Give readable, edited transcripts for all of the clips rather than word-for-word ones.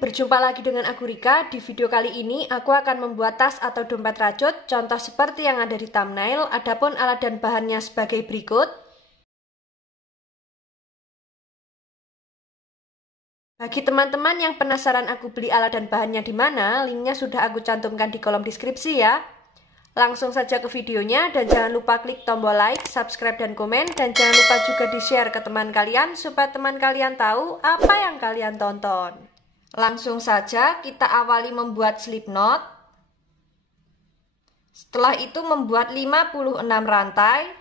berjumpa lagi dengan aku Rika. Di video kali ini aku akan membuat tas atau dompet rajut, contoh seperti yang ada di thumbnail. Adapun alat dan bahannya sebagai berikut. Bagi teman-teman yang penasaran aku beli alat dan bahannya di mana, linknya sudah aku cantumkan di kolom deskripsi ya. Langsung saja ke videonya dan jangan lupa klik tombol like, subscribe dan komen, dan jangan lupa juga di-share ke teman kalian supaya teman kalian tahu apa yang kalian tonton. Langsung saja kita awali membuat slip knot. Setelah itu membuat 56 rantai.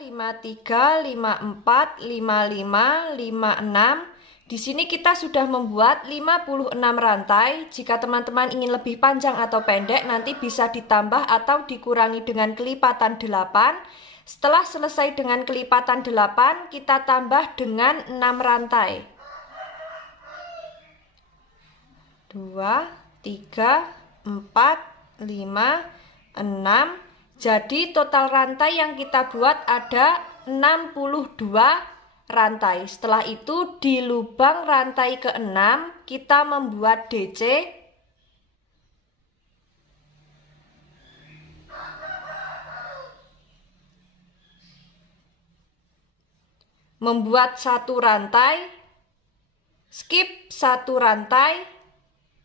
Lima tiga, 54, 55, 56. Di sini kita sudah membuat 56 rantai. Jika teman-teman ingin lebih panjang atau pendek, nanti bisa ditambah atau dikurangi dengan kelipatan 8. Setelah selesai dengan kelipatan 8, kita tambah dengan 6 rantai. 2, 3, 4, 5, 6. Jadi total rantai yang kita buat ada 62 rantai. Setelah itu di lubang rantai ke-6 kita membuat DC. Membuat satu rantai, skip satu rantai,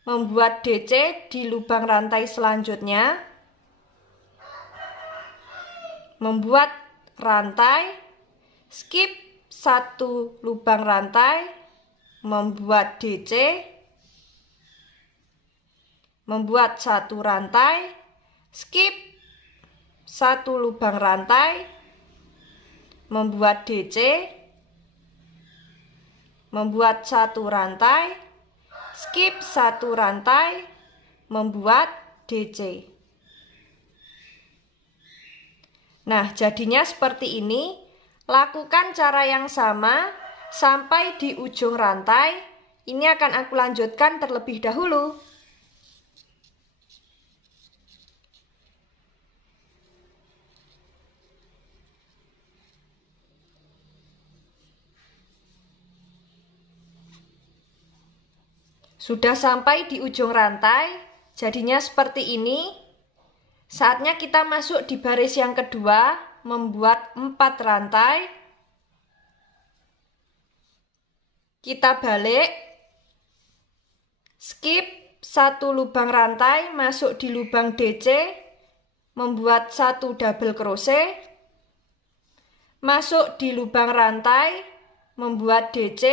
membuat DC di lubang rantai selanjutnya. Membuat rantai, skip satu lubang rantai, membuat DC, membuat satu rantai, skip satu lubang rantai, membuat DC, membuat satu rantai, skip satu rantai, membuat DC. Nah, jadinya seperti ini. Lakukan cara yang sama sampai di ujung rantai. Ini akan aku lanjutkan terlebih dahulu. Sudah sampai di ujung rantai, jadinya seperti ini. Saatnya kita masuk di baris yang kedua, membuat 4 rantai. Kita balik, skip satu lubang rantai, masuk di lubang DC, membuat satu double crochet, masuk di lubang rantai, membuat DC.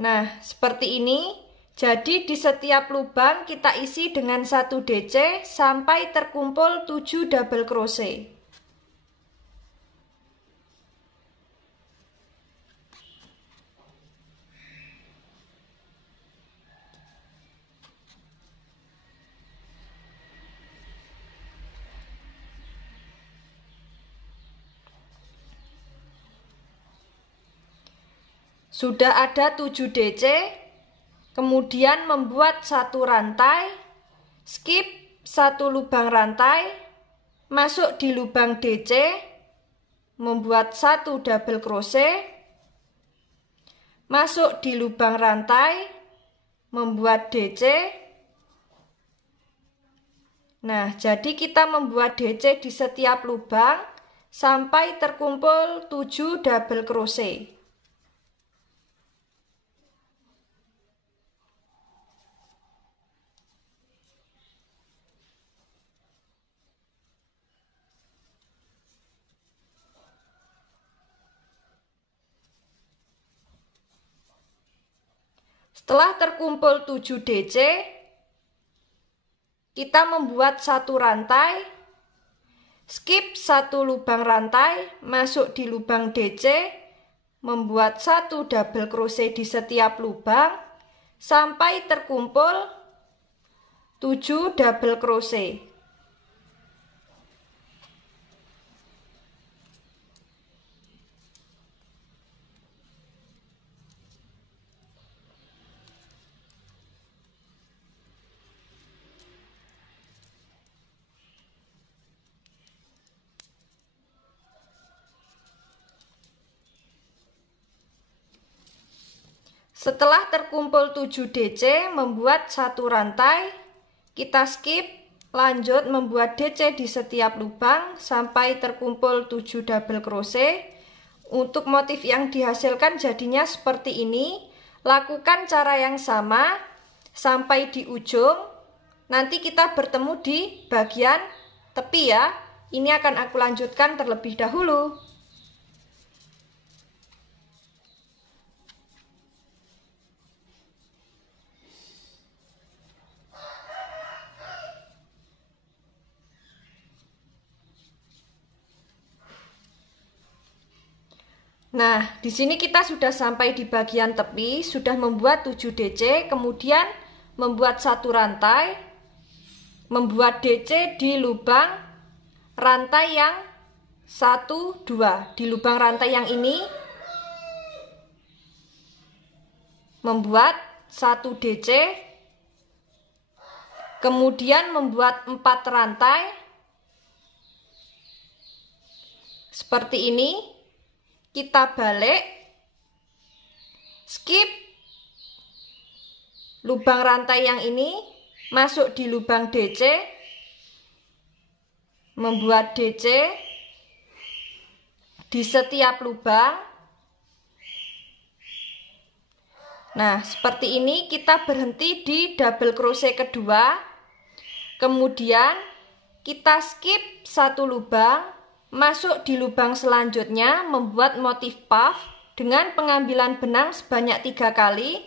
Nah, seperti ini. Jadi di setiap lubang kita isi dengan satu DC sampai terkumpul 7 double crochet. Sudah ada 7 DC. Kemudian membuat satu rantai, skip satu lubang rantai, masuk di lubang DC, membuat satu double crochet, masuk di lubang rantai, membuat DC. Nah, jadi kita membuat DC di setiap lubang sampai terkumpul 7 double crochet. Setelah terkumpul 7 DC, kita membuat satu rantai, skip satu lubang rantai, masuk di lubang DC, membuat satu double crochet di setiap lubang, sampai terkumpul 7 double crochet. Setelah terkumpul 7 DC, membuat satu rantai, kita skip, lanjut membuat DC di setiap lubang sampai terkumpul 7 double crochet. Untuk motif yang dihasilkan jadinya seperti ini. Lakukan cara yang sama sampai di ujung. Nanti kita bertemu di bagian tepi ya. Ini akan aku lanjutkan terlebih dahulu. Nah, di sini kita sudah sampai di bagian tepi, sudah membuat 7 DC, kemudian membuat satu rantai, membuat DC di lubang rantai yang 1, 2. Di lubang rantai yang ini membuat 1 DC, kemudian membuat 4 rantai seperti ini. Kita balik, skip lubang rantai yang ini, masuk di lubang DC, membuat DC di setiap lubang. Nah, seperti ini kita berhenti di double crochet kedua. Kemudian kita skip satu lubang, masuk di lubang selanjutnya, membuat motif puff dengan pengambilan benang sebanyak 3 kali.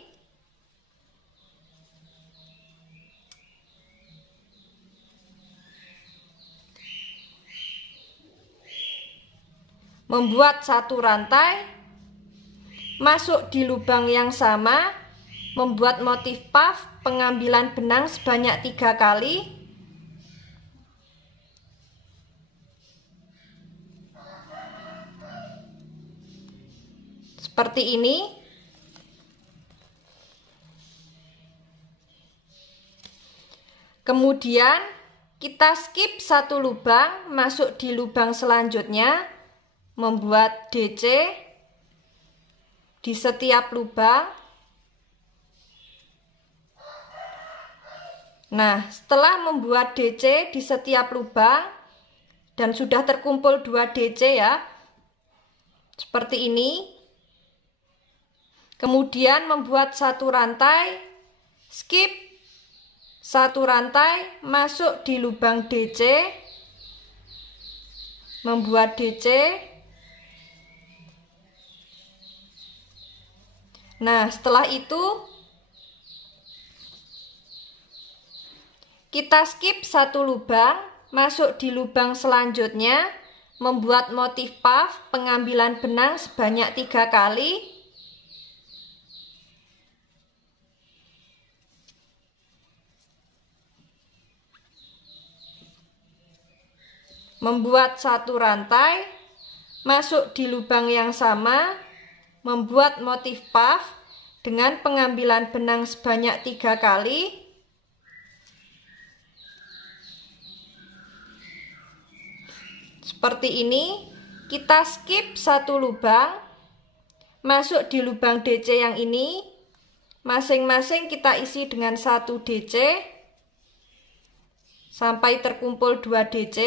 Membuat satu rantai, masuk di lubang yang sama, membuat motif puff pengambilan benang sebanyak 3 kali. Seperti ini. Kemudian kita skip satu lubang, masuk di lubang selanjutnya, membuat DC di setiap lubang. Nah, setelah membuat DC di setiap lubang dan sudah terkumpul 2 DC ya, seperti ini. Kemudian membuat satu rantai, skip satu rantai, masuk di lubang DC, membuat DC. Nah, setelah itu kita skip satu lubang, masuk di lubang selanjutnya, membuat motif puff pengambilan benang sebanyak 3 kali. Membuat satu rantai, masuk di lubang yang sama, membuat motif puff dengan pengambilan benang sebanyak 3 kali. Seperti ini. Kita skip satu lubang, masuk di lubang DC yang ini, masing-masing kita isi dengan 1 DC sampai terkumpul 2 DC.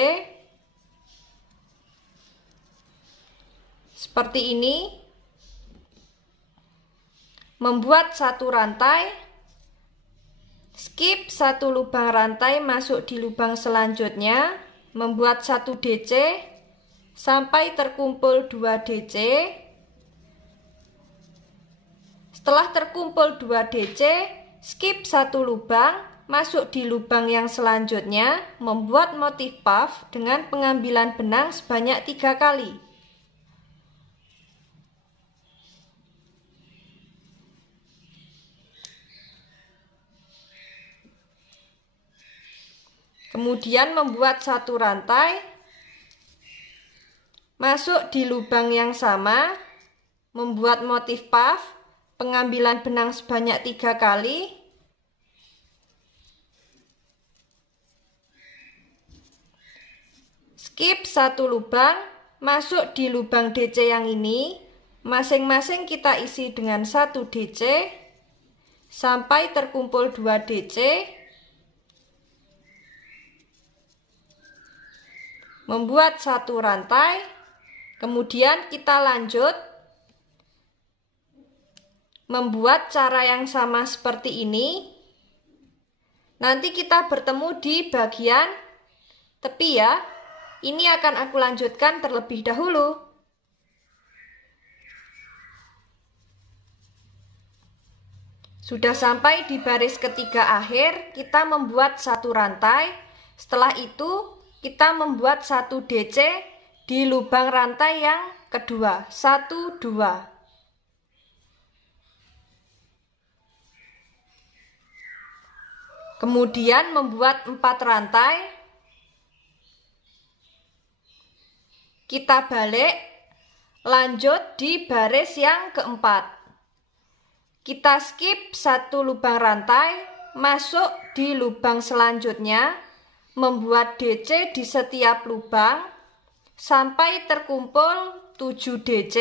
Seperti ini. Membuat satu rantai, skip satu lubang rantai, masuk di lubang selanjutnya, membuat 1 DC sampai terkumpul 2 DC. Setelah terkumpul 2 DC, skip satu lubang, masuk di lubang yang selanjutnya, membuat motif puff dengan pengambilan benang sebanyak 3 kali. Kemudian membuat satu rantai, masuk di lubang yang sama, membuat motif puff pengambilan benang sebanyak 3 kali. Skip satu lubang, masuk di lubang DC yang ini, masing-masing kita isi dengan 1 DC. sampai terkumpul 2 DC. Membuat 1 rantai, kemudian kita lanjut membuat cara yang sama seperti ini. Nanti kita bertemu di bagian tepi ya. Ini akan aku lanjutkan terlebih dahulu. Sudah sampai di baris ketiga akhir, kita membuat 1 rantai. Setelah itu kita membuat 1 DC di lubang rantai yang kedua, 1, 2. Kemudian membuat 4 rantai. Kita balik, lanjut di baris yang keempat. Kita skip 1 lubang rantai, masuk di lubang selanjutnya, membuat DC di setiap lubang sampai terkumpul 7 DC.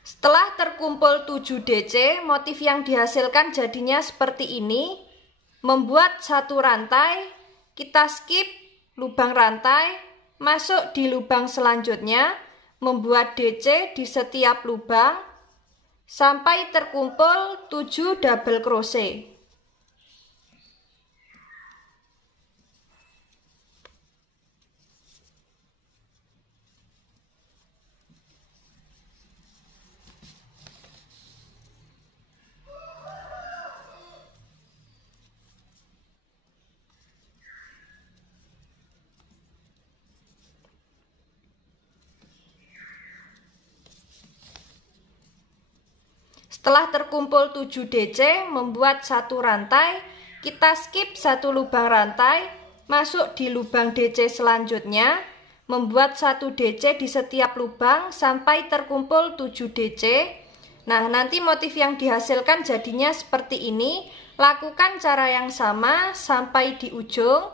Setelah terkumpul 7 DC, motif yang dihasilkan jadinya seperti ini. Membuat 1 rantai, kita skip lubang rantai, masuk di lubang selanjutnya, membuat DC di setiap lubang, sampai terkumpul 7 double crochet. Setelah terkumpul 7 DC, membuat 1 rantai, kita skip 1 lubang rantai, masuk di lubang DC selanjutnya, membuat 1 DC di setiap lubang sampai terkumpul 7 DC. Nah, nanti motif yang dihasilkan jadinya seperti ini. Lakukan cara yang sama sampai di ujung.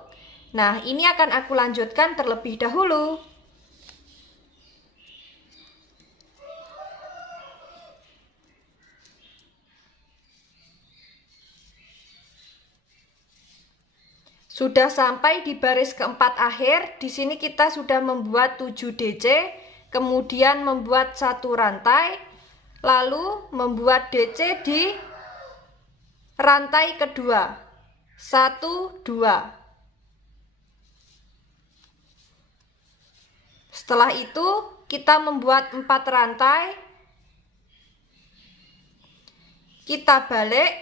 Nah, ini akan aku lanjutkan terlebih dahulu. Sudah sampai di baris keempat akhir. Di sini kita sudah membuat 7 DC, kemudian membuat 1 rantai, lalu membuat DC di rantai kedua. 1, 2. Setelah itu kita membuat 4 rantai. Kita balik,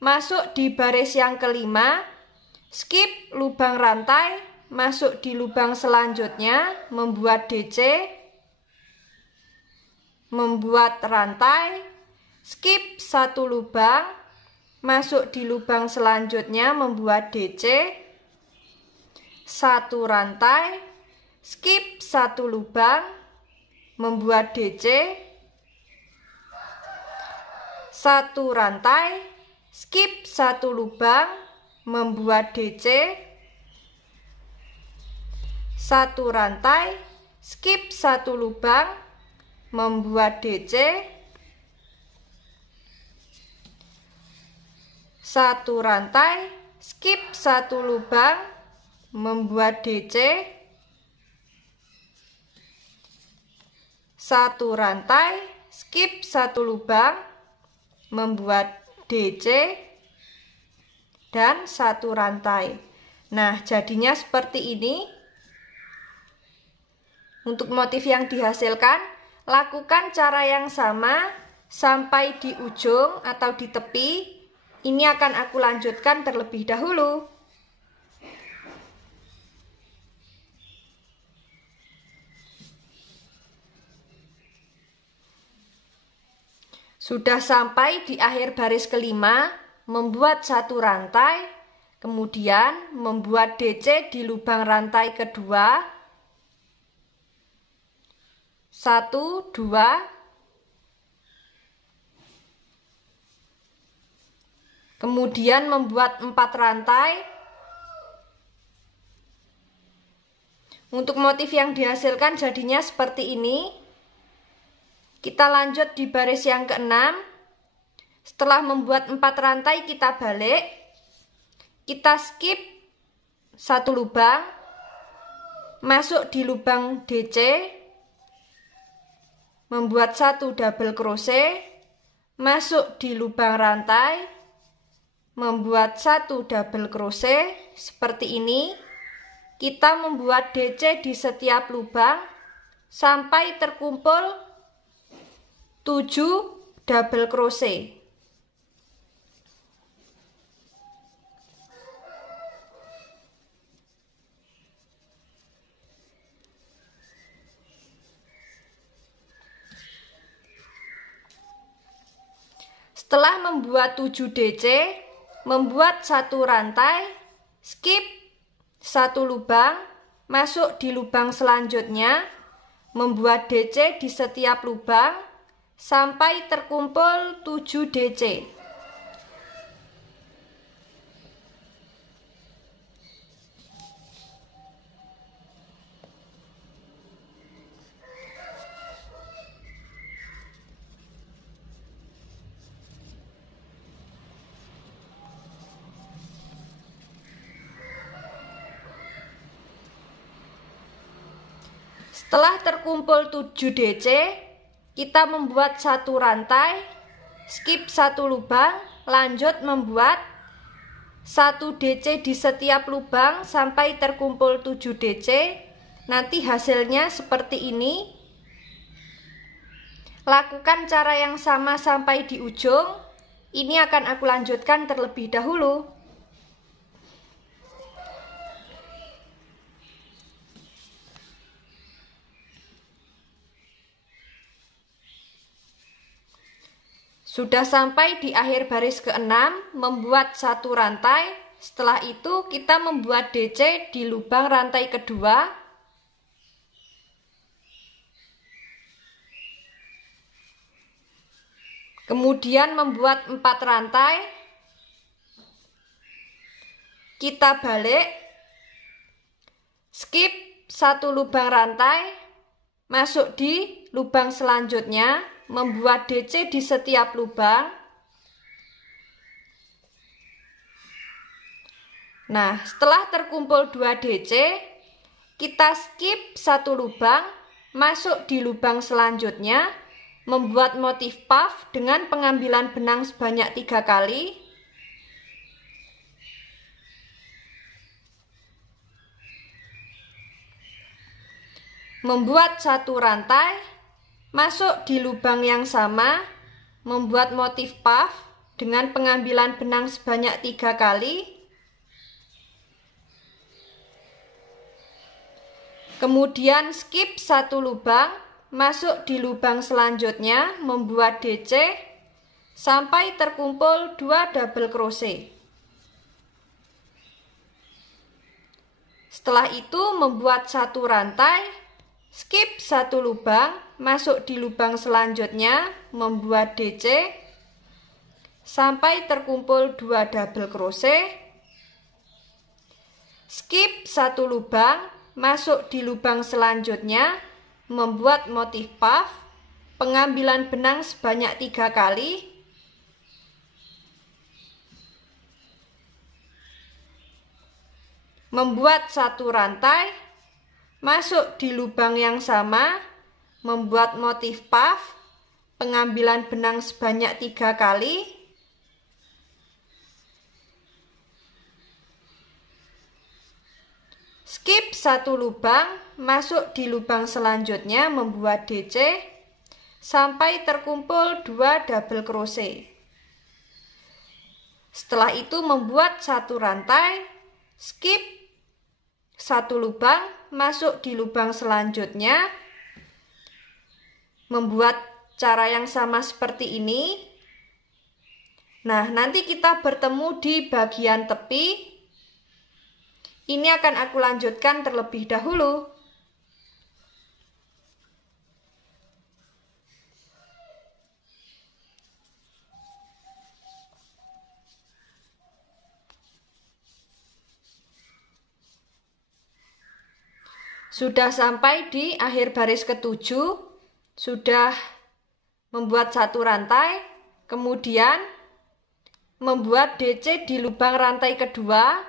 masuk di baris yang kelima. Skip lubang rantai, masuk di lubang selanjutnya, membuat DC, membuat rantai, skip 1 lubang, masuk di lubang selanjutnya, membuat DC, 1 rantai, skip 1 lubang, membuat DC, 1 rantai, skip 1 lubang, membuat DC, 1 rantai, skip 1 lubang, membuat DC, 1 rantai, skip 1 lubang, membuat DC, 1 rantai, skip 1 lubang, membuat DC, dan 1 rantai. Nah, jadinya seperti ini. Untuk motif yang dihasilkan, lakukan cara yang sama sampai di ujung atau di tepi. Ini akan aku lanjutkan terlebih dahulu. Sudah sampai di akhir baris kelima. Membuat 1 rantai, kemudian membuat DC di lubang rantai kedua, 1, 2. Kemudian membuat 4 rantai. Untuk motif yang dihasilkan jadinya seperti ini. Kita lanjut di baris yang ke-6. Setelah membuat 4 rantai kita balik. Kita skip 1 lubang. Masuk di lubang DC. Membuat 1 double crochet, masuk di lubang rantai, membuat 1 double crochet seperti ini. Kita membuat DC di setiap lubang sampai terkumpul 7 double crochet. Setelah membuat 7 DC, membuat 1 rantai, skip 1 lubang, masuk di lubang selanjutnya, membuat DC di setiap lubang sampai terkumpul 7 DC. Setelah terkumpul 7 DC, kita membuat 1 rantai, skip 1 lubang, lanjut membuat 1 DC di setiap lubang sampai terkumpul 7 DC. Nanti hasilnya seperti ini. Lakukan cara yang sama sampai di ujung. Ini akan aku lanjutkan terlebih dahulu. Sudah sampai di akhir baris ke-6, membuat 1 rantai. Setelah itu kita membuat DC di lubang rantai kedua. Kemudian membuat 4 rantai. Kita balik. Skip 1 lubang rantai. Masuk di lubang selanjutnya. Membuat DC di setiap lubang. Nah, setelah terkumpul 2 DC, kita skip 1 lubang, masuk di lubang selanjutnya, membuat motif puff dengan pengambilan benang sebanyak 3 kali. Membuat 1 rantai. Masuk di lubang yang sama, membuat motif puff dengan pengambilan benang sebanyak 3 kali. Kemudian skip 1 lubang, masuk di lubang selanjutnya, membuat DC sampai terkumpul 2 double crochet. Setelah itu membuat 1 rantai, skip 1 lubang, masuk di lubang selanjutnya, membuat DC sampai terkumpul 2 double crochet. Skip 1 lubang, masuk di lubang selanjutnya, membuat motif puff, pengambilan benang sebanyak 3 kali. Membuat 1 rantai, masuk di lubang yang sama, membuat motif puff, pengambilan benang sebanyak 3 kali. Skip 1 lubang, masuk di lubang selanjutnya, membuat DC sampai terkumpul 2 double crochet. Setelah itu membuat 1 rantai, skip 1 lubang, masuk di lubang selanjutnya, membuat cara yang sama seperti ini. Nah, nanti kita bertemu di bagian tepi. Ini akan aku lanjutkan terlebih dahulu. Sudah sampai di akhir baris ke-7, sudah membuat satu rantai, kemudian membuat DC di lubang rantai kedua,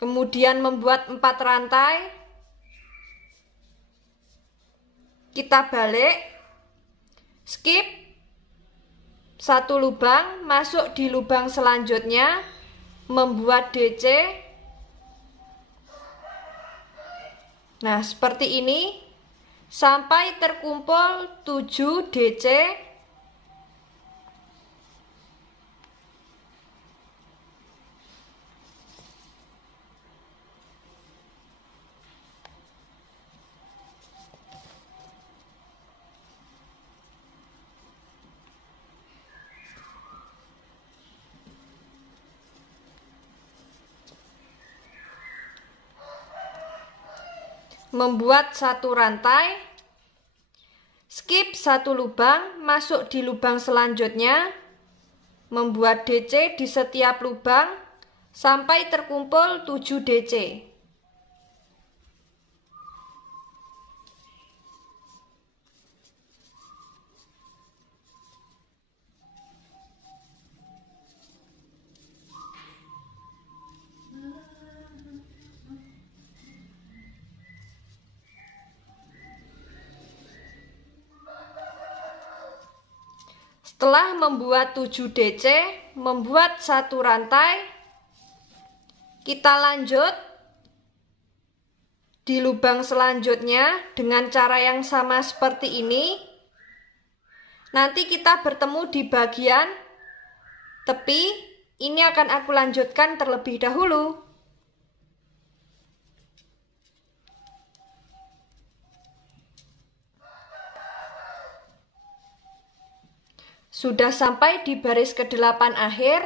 kemudian membuat 4 rantai, kita balik, skip satu lubang, masuk di lubang selanjutnya, membuat DC. Nah, seperti ini sampai terkumpul 7 DC. Membuat satu rantai, skip satu lubang, masuk di lubang selanjutnya, membuat DC di setiap lubang sampai terkumpul 7 DC. Setelah membuat 7 DC, membuat satu rantai, kita lanjut di lubang selanjutnya dengan cara yang sama seperti ini. Nanti kita bertemu di bagian tepi, ini akan aku lanjutkan terlebih dahulu. Sudah sampai di baris ke-8 akhir,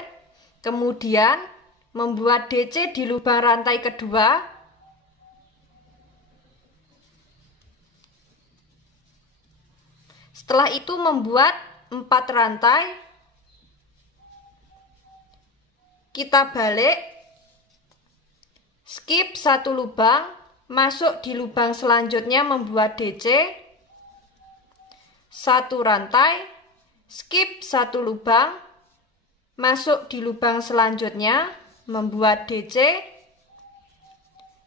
kemudian membuat DC di lubang rantai kedua, setelah itu membuat 4 rantai, kita balik, skip satu lubang, masuk di lubang selanjutnya membuat DC, satu rantai, skip satu lubang, masuk di lubang selanjutnya, membuat DC,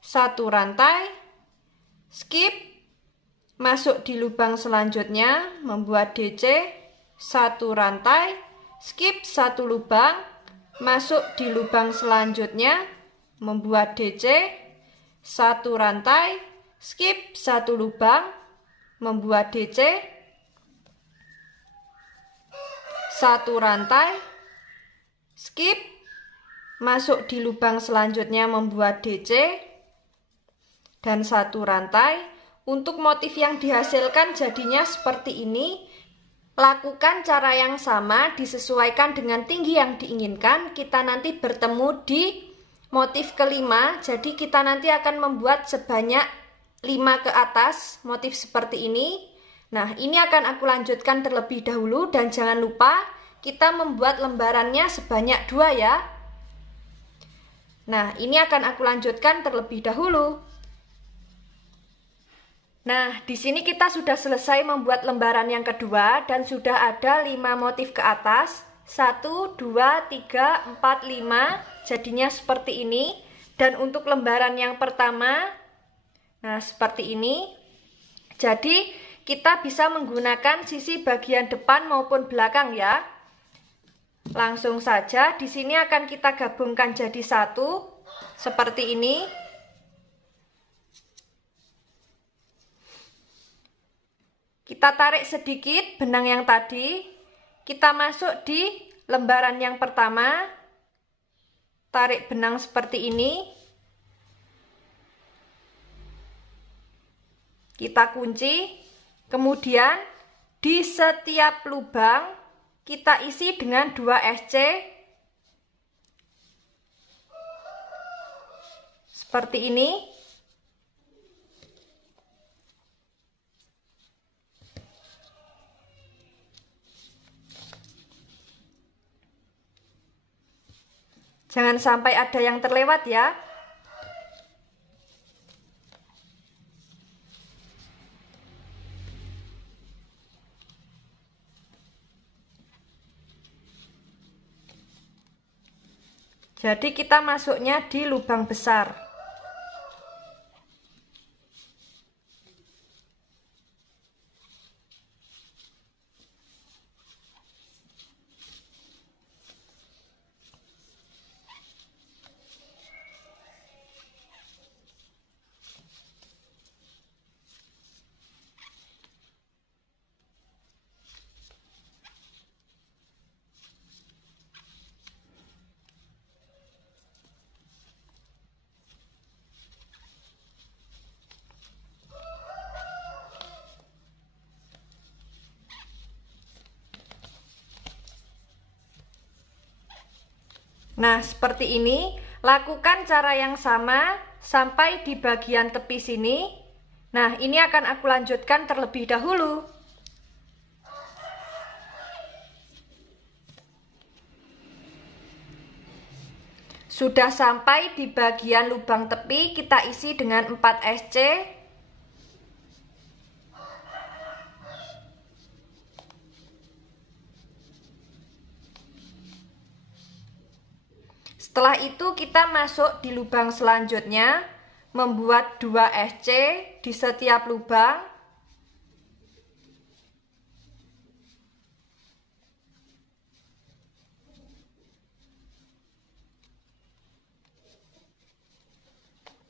satu rantai, skip, masuk di lubang selanjutnya, membuat DC, satu rantai, skip satu lubang, masuk di lubang selanjutnya, membuat DC, satu rantai, skip satu lubang, membuat DC, satu rantai, skip, masuk di lubang selanjutnya membuat DC, dan satu rantai. Untuk motif yang dihasilkan jadinya seperti ini. Lakukan cara yang sama, disesuaikan dengan tinggi yang diinginkan. Kita nanti bertemu di motif kelima, jadi kita nanti akan membuat sebanyak 5 ke atas, motif seperti ini. Nah, ini akan aku lanjutkan terlebih dahulu, dan jangan lupa kita membuat lembarannya sebanyak 2 ya. Nah, ini akan aku lanjutkan terlebih dahulu. Nah, di sini kita sudah selesai membuat lembaran yang kedua dan sudah ada 5 motif ke atas. 1, 2, 3, 4, 5. Jadinya seperti ini. Dan untuk lembaran yang pertama, nah seperti ini. Jadi kita bisa menggunakan sisi bagian depan maupun belakang ya. Langsung saja di sini akan kita gabungkan jadi satu seperti ini. Kita tarik sedikit benang yang tadi, kita masuk di lembaran yang pertama, tarik benang seperti ini, kita kunci, kemudian di setiap lubang kita isi dengan 2 SC, seperti ini. Jangan sampai ada yang terlewat ya. Jadi kita masuknya di lubang besar. Nah, seperti ini. Lakukan cara yang sama sampai di bagian tepi sini. Nah, ini akan aku lanjutkan terlebih dahulu. Sudah sampai di bagian lubang tepi, kita isi dengan 4 SC. Setelah itu kita masuk di lubang selanjutnya, membuat 2 SC di setiap lubang.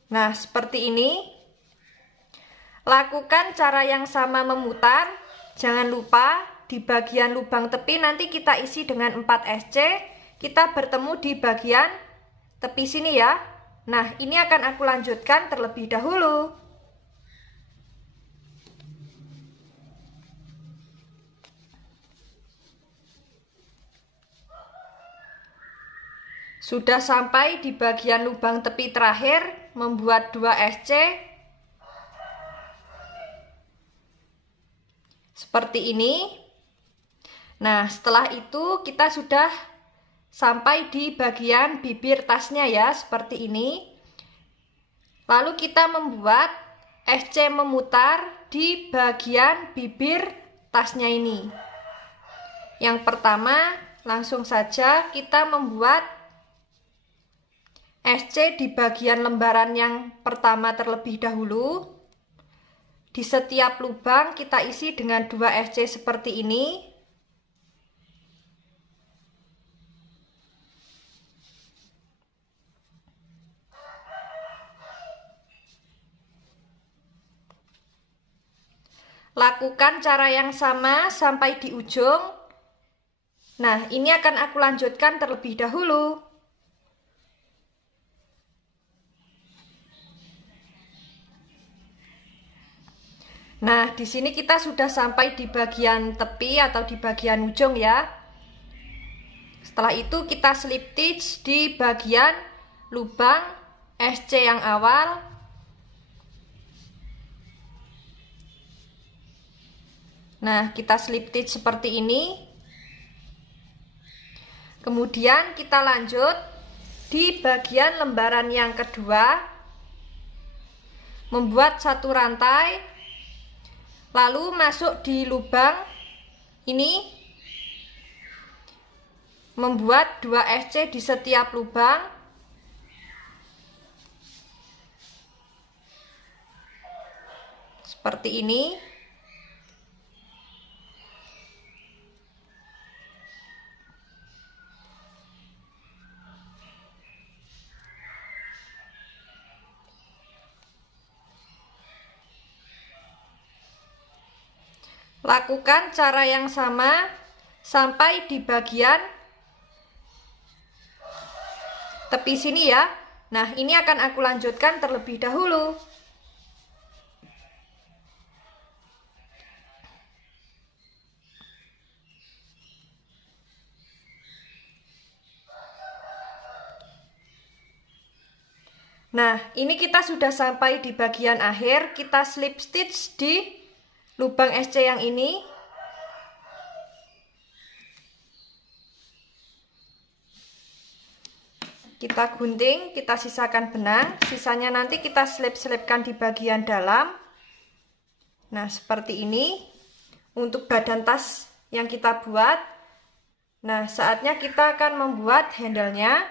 Nah, seperti ini. Lakukan cara yang sama memutar. Jangan lupa di bagian lubang tepi nanti kita isi dengan 4 SC. Kita bertemu di bagian tepi sini ya. Nah, ini akan aku lanjutkan terlebih dahulu. Sudah sampai di bagian lubang tepi terakhir, membuat 2 SC. Seperti ini. Nah, setelah itu kita sudah sampai di bagian bibir tasnya ya, seperti ini. Lalu kita membuat SC memutar di bagian bibir tasnya ini. Yang pertama, langsung saja kita membuat SC di bagian lembaran yang pertama terlebih dahulu. Di setiap lubang kita isi dengan 2 SC seperti ini. Lakukan cara yang sama sampai di ujung. Nah, ini akan aku lanjutkan terlebih dahulu. Nah, di sini kita sudah sampai di bagian tepi atau di bagian ujung ya. Setelah itu kita slip stitch di bagian lubang SC yang awal. Nah, kita slip stitch seperti ini. Kemudian kita lanjut di bagian lembaran yang kedua, membuat 1 rantai, lalu masuk di lubang ini, membuat 2 SC di setiap lubang. Seperti ini. Lakukan cara yang sama sampai di bagian tepi sini ya. Nah, ini akan aku lanjutkan terlebih dahulu. Nah, ini kita sudah sampai di bagian akhir. Kita slip stitch di lubang SC yang ini. Kita gunting, kita sisakan benang, sisanya nanti kita selip-selipkan di bagian dalam. Nah, seperti ini untuk badan tas yang kita buat. Nah, saatnya kita akan membuat handle-nya.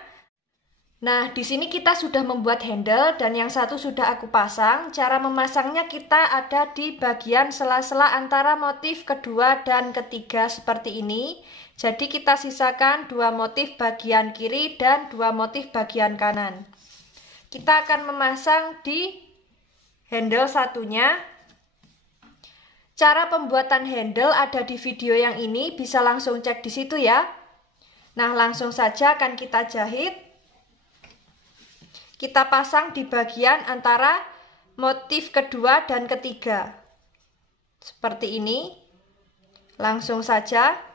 Nah, di sini kita sudah membuat handle dan yang satu sudah aku pasang. Cara memasangnya kita ada di bagian sela-sela antara motif kedua dan ketiga seperti ini. Jadi kita sisakan 2 motif bagian kiri dan 2 motif bagian kanan. Kita akan memasang di handle satunya. Cara pembuatan handle ada di video yang ini, bisa langsung cek di situ ya. Nah, langsung saja akan kita jahit. Kita pasang di bagian antara motif kedua dan ketiga. Seperti ini. Langsung saja.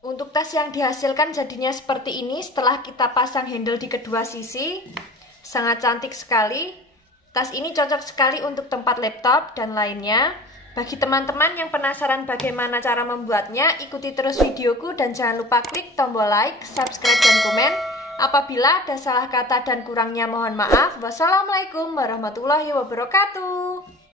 Untuk tas yang dihasilkan jadinya seperti ini setelah kita pasang handle di kedua sisi. Sangat cantik sekali. Tas ini cocok sekali untuk tempat laptop dan lainnya. Bagi teman-teman yang penasaran bagaimana cara membuatnya, ikuti terus videoku dan jangan lupa klik tombol like, subscribe, dan komen. Apabila ada salah kata dan kurangnya mohon maaf. Wassalamualaikum warahmatullahi wabarakatuh.